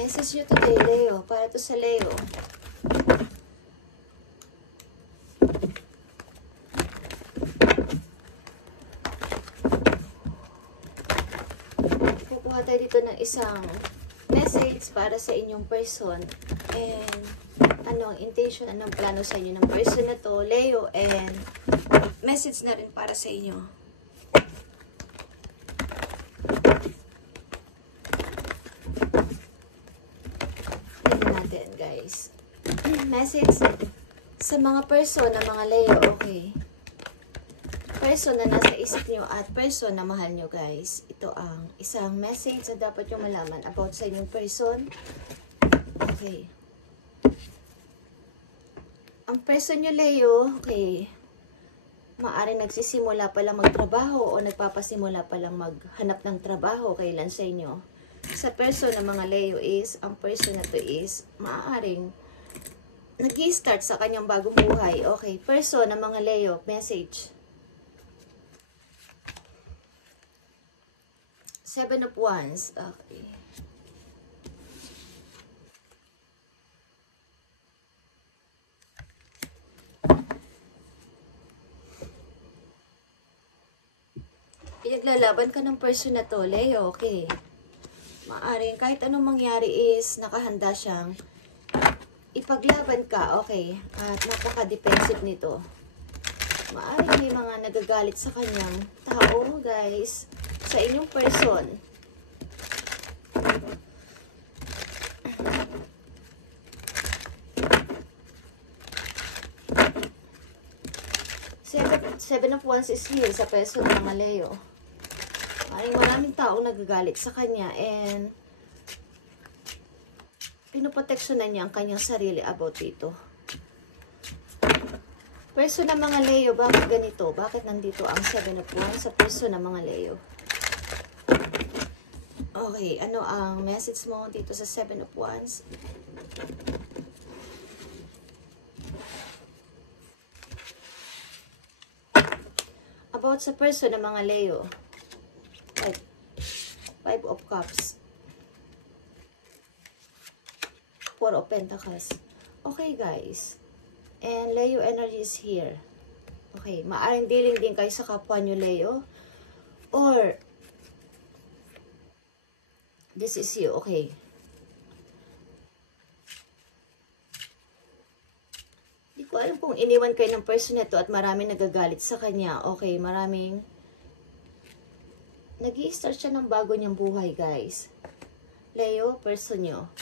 Message nyo today, Leo. Para to sa Leo. Kukuha tayo dito ng isang message para sa inyong person. And ano ang intention, anong plano sa inyo ng person na to, Leo. And message na rin para sa inyo. Guys, message sa mga person na mga Leo, okay? Person na nasa isip nyo at person na mahal nyo, guys. Ito ang isang message na dapat nyo malaman about sa inyong person. Okay. Ang person nyo, Leo, okay, maaaring nagsisimula pa lang magtrabaho o nagpapasimula pa lang maghanap ng trabaho kailan sa inyo. Sa person ng mga Leo is, ang person na to is, maaaring nag-i-start sa kanyang bagong buhay. Okay, person ng mga Leo, message. 7 of Wands. Okay. Pinaglalaban ka ng person na to, Leo, okay. Maaring kahit anong mangyari is nakahanda siyang ipaglaban ka, okay? At napaka-defensive nito. Maaring may mga nagagalit sa kanyang tao, guys, sa inyong person. Seven of Wands is here sa person ng mga Leo. Maraming taong nagagalit sa kanya and pinoproteksyonan niya ang kanyang sarili about dito. Person ng mga Leo, bakit ganito? Bakit nandito ang 7 of Wands sa person ng mga Leo? Okay, ano ang message mo dito sa 7 of Wands? About sa person ng mga Leo. 5 of Cups. 4 of Pentacles. Okay, guys. And Leo energy is here. Okay, maaring dealing din kayo sa kapwa nyo, Leo. Or, this is you. Okay. Hindi ko alam kung iniwan kayo ng person na to at maraming nagagalit sa kanya. Okay, maraming nag-i-start siya ng bago niyang buhay, guys. Leo, person nyo.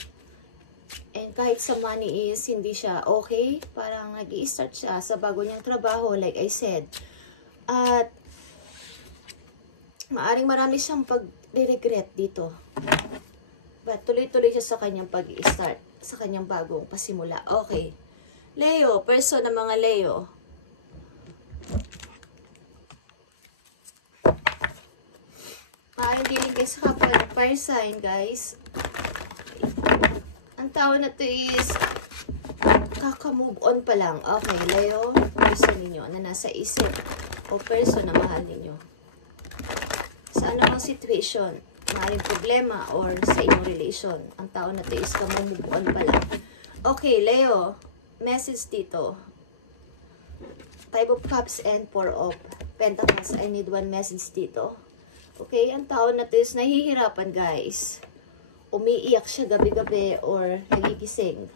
And kahit sa money is hindi siya okay, parang nag-i-start siya sa bago niyang trabaho, like I said. At maaring marami siyang pag-regret dito. But tuloy-tuloy siya sa kanyang pag-i-start, sa kanyang bagong pasimula. Okay. Leo, person ng mga Leo. Maaring dealing kayo sa kapwa ng fire sign, guys. Ang tao na to is kaka-move on pa lang. Okay, Leo, person ninyo na nasa isip o person na mahal ninyo. Sa anumang situation, maaaring problema or sa inyong relation, ang tao na to is kaka-move on pa lang. Okay, Leo, message dito. 5 of Cups and 4 of Pentacles. I need one message dito. Okay, ang tao na to is nahihirapan, guys. Umiiyak siya gabi-gabi or nagigising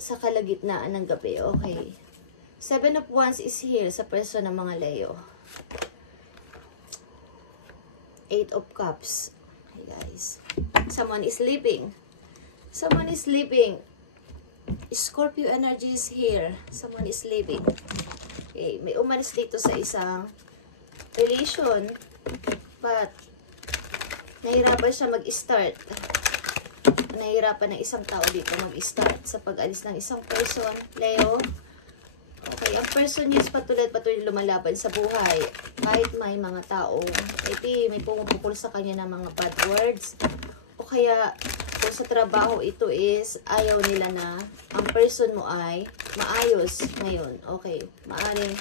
sa kalagitnaan ng gabi. Okay. 7 of Wands is here sa person ng mga Leo. 8 of Cups. Okay, guys. Someone is sleeping. Someone is sleeping. Scorpio energy is here. Someone is sleeping. Okay, may umalis dito sa isang relation. But, nahirapan siya mag-start. Nahirapan ng isang tao dito mag-start sa pag-alis ng isang person. Leo. Okay, ang person niya is patuloy lumalaban sa buhay. Kahit may mga tao, may pumupukol sa kanya ng mga bad words. O kaya, kung sa trabaho ito is, ayaw nila na ang person mo ay maayos ngayon. Okay, maaring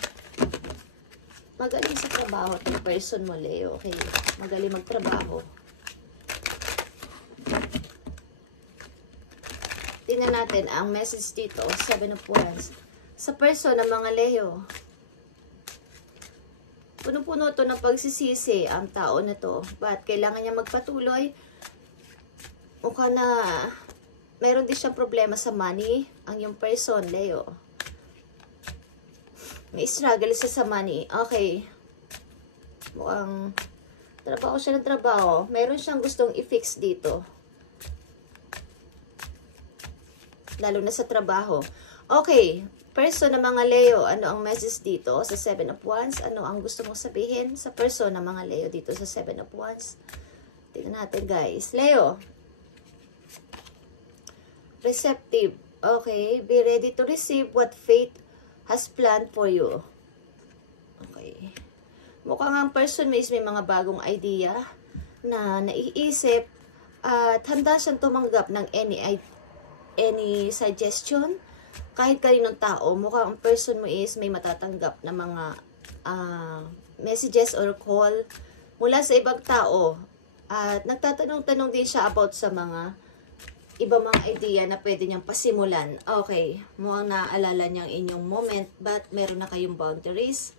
magaling sa trabaho at yung person mo, Leo. Okay, magaling magtrabaho. tingnan natin ang message dito, 7 of Wands. Sa person ng mga Leo. Puno-puno to ng pagsisisi ang tao na to. But kailangan niya magpatuloy. Mukha na mayroon din siyang problema sa money. Ang yung person, Leo. May struggle siya sa money. Okay. Mukhang trabaho siya ng trabaho. Meron siyang gustong i-fix dito. Lalo na sa trabaho. Okay. Person ng mga Leo, ano ang message dito sa 7 of Wands? Ano ang gusto mong sabihin sa person ng mga Leo dito sa 7 of Wands? Tingnan natin guys. Leo. Receptive. Okay. Be ready to receive what fate has planned for you. Okay. Mukhang ang person may mga bagong idea na naiisip at handa siyang tumanggap ng any suggestion. Kahit kaninong tao, mukhang ang person mo is may matatanggap na mga messages or call mula sa ibang tao. At nagtatanong-tanong din siya about sa mga ibang mga idea na pwede niyang pasimulan. Okay, mukhang naaalala niyang inyong moment, but meron na kayong boundaries.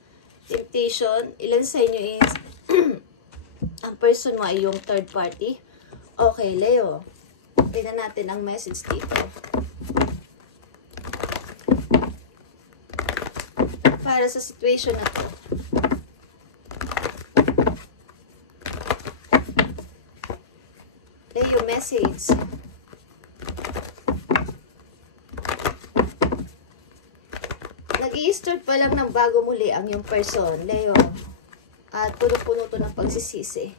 Temptation, ilan sa inyo is ang person mo ay yung third party. Okay, Leo. Tingnan natin ang message dito. Para sa situation na to. Leo, message. Nag-i-start pa lang ng bago muli ang yung person, Leo. At puno-puno to ng pagsisisi.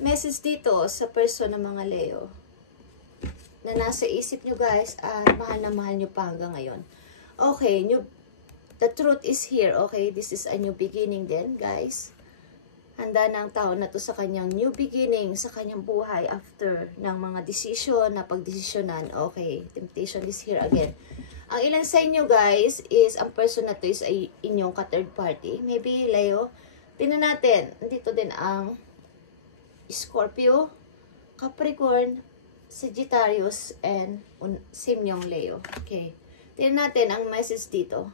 Message dito sa person ng mga Leo. Na nasa isip nyo guys at mahal na mahal nyo pa hanggang ngayon. Okay, the truth is here, okay? This is a new beginning then, guys. Handa na ang tao na to sa kanyang new beginning, sa kanyang buhay after ng mga decision na pagdesisyonan. Okay, temptation is here again. Ang ilan sa inyo, guys, is ang person na to is ay inyong ka-third party. Maybe, Leo. Tingnan natin. Dito din ang Scorpio, Capricorn, Sagittarius, and Simyong Leo. Okay. Tingnan natin ang message dito.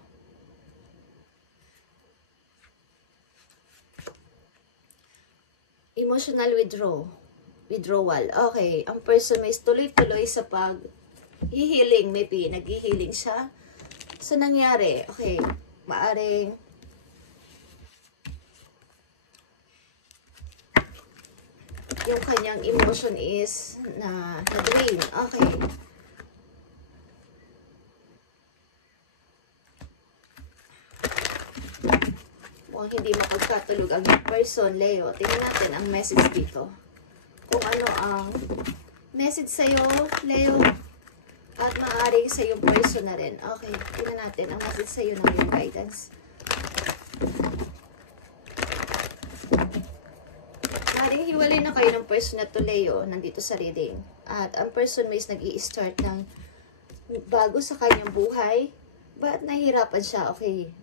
Emotional withdrawal. Okay. Ang person may tuloy-tuloy sa pag-healing. Maybe nag-healing siya. So, nangyari. Okay. Maaring yung kanyang emotion is na-drain. Okay. Hindi mapagkatulog ang person, Leo. Tingnan natin ang message dito. Kung ano ang message sa'yo, Leo. At maaaring sa yung person na rin. Okay, tingnan natin ang message sa'yo ng yung guidance. Maaaring hiwalay na kayo ng person na to, Leo, nandito sa reading. At ang person mo is nag-i-start ng bago sa kanyang buhay. But nahihirapan siya, okay.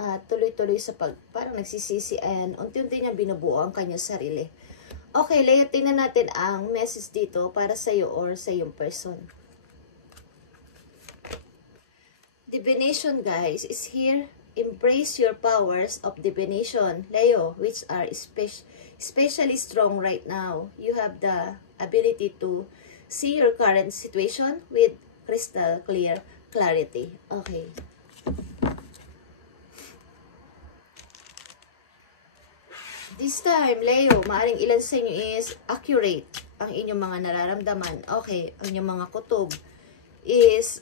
Tuloy-tuloy sa parang nagsisisi and unti-unti niya binubuo ang kanyang sarili. Okay, Leo, tingnan natin ang message dito para sa iyo or sa iyong person. Divination, guys, is here. Embrace your powers of divination, Leo, which are especially strong right now. You have the ability to see your current situation with crystal clear clarity. Okay. This time, Leo, maaring ilan sa inyo is accurate ang inyong mga nararamdaman. Okay, ang inyong mga kutob is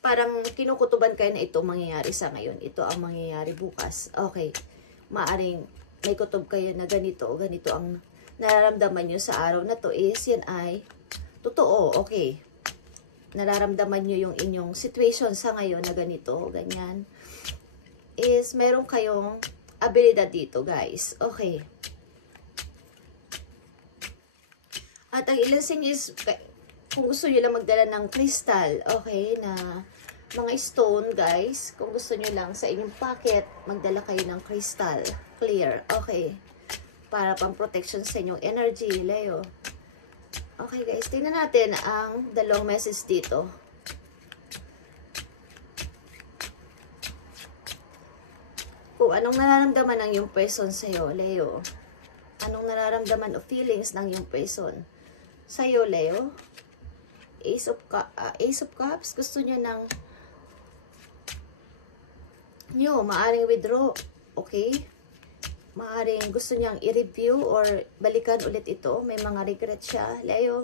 parang kinukutuban kayo na ito mangyayari sa ngayon. Ito ang mangyayari bukas. Okay, maaring may kutob kayo na ganito ang nararamdaman nyo sa araw na to is yan ay totoo. Okay, nararamdaman nyo yung inyong situation sa ngayon na ganito, ganyan. Is meron kayong abilidad dito, guys. Okay. At ang ilan sa inyo is, kung gusto nyo lang magdala ng crystal, okay, na mga stone, guys, kung gusto nyo lang sa inyong pocket, magdala kayo ng crystal, clear, okay, para pang protection sa inyong energy, Leo. Okay guys, tingnan natin ang dalawang message dito. Kung anong nararamdaman ng yung person sa'yo, Leo. Anong nararamdaman o feelings ng yung person sa'yo, Leo. Ace of Cups, gusto nyo ng maaring withdraw, okay? Maaring gusto niyang i-review or balikan ulit ito. May mga regret siya, Leo.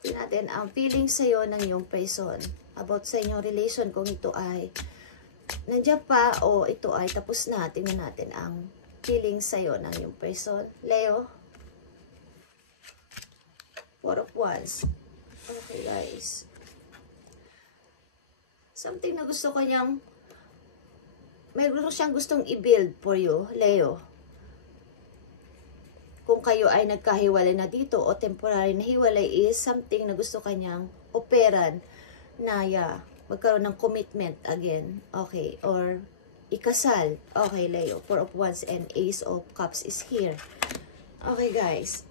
Tingnan natin ang feeling sa'yo ng iyong person about sa inyong relation, kung ito ay nandiyan pa o ito ay tapos na. Tingnan natin ang feeling sa'yo ng iyong person, Leo. Four of Wands. Okay, guys. Something na gusto kanyang, may gusto siyang gustong i-build for you, Leo. Kung kayo ay nagkahiwalay na dito o temporary na hiwalay is something na gusto kanyang operan na magkaroon ng commitment again. Okay, or ikasal. Okay, Leo. Four of Wands and Ace of Cups is here. Okay, guys.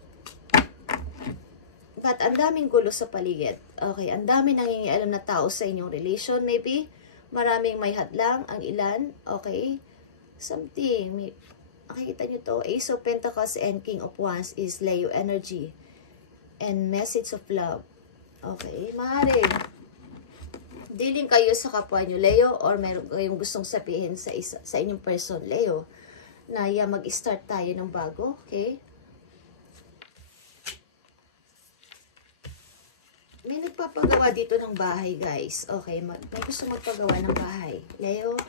But ang daming gulo sa paligid. Okay, ang daming nangingialam na tao sa inyong relation. Maybe maraming may hadlang, ang ilan, okay? Something, makikita nyo to, Ace of Pentacles and King of Wands is Leo energy. And message of love. Okay, maaaring dealing kayo sa kapwa nyo, Leo, or meron kayong gustong sabihin sa inyong person, Leo, na mag-start tayo ng bago, okay? May nagpapagawa dito ng bahay, guys. Okay, may gusto magpagawa ng bahay. Leo.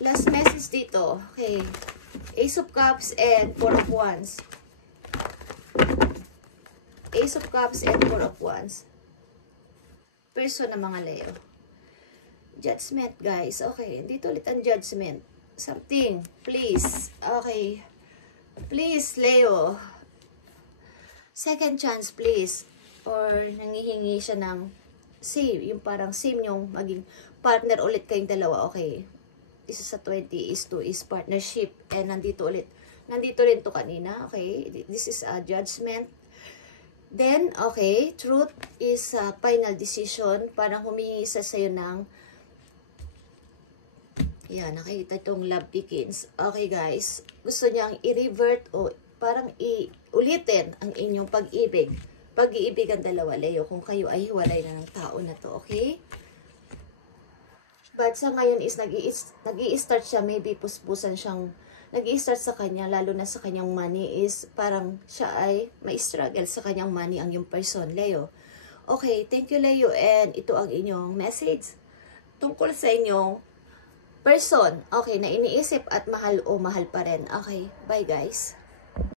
Last message dito. Okay. Ace of Cups and Four of Wands. Ace of Cups and Four of Wands. Person ng mga Leo. Judgment, guys. Okay, dito ulit ang judgment. Something, please. Okay. Please, Leo. Second chance, please. Or nangihingi siya ng same. Yung parang same yung maging partner ulit kayong dalawa. Okay. This is a 20 is 2 is partnership. And nandito ulit. Nandito rin to kanina. Okay. This is a judgment. Then, okay. Truth is a final decision. Parang humingi sa sayo ng yan, nakikita itong love begins. Okay, guys. Gusto niyang i-revert o parang ulitin ang inyong pag-ibig. Pag-iibig ang dalawa, Leo, kung kayo ay hiwalay na ng tao na to, okay? But sa ngayon is nag-i-start siya, maybe puspusan siyang nag-i-start sa kanya, lalo na sa kanyang money is parang siya ay may struggle sa kanyang money ang yung person, Leo. Okay, thank you, Leo, and ito ang inyong message tungkol sa inyong person, okay, na iniisip at mahal o mahal pa rin. Okay, bye guys.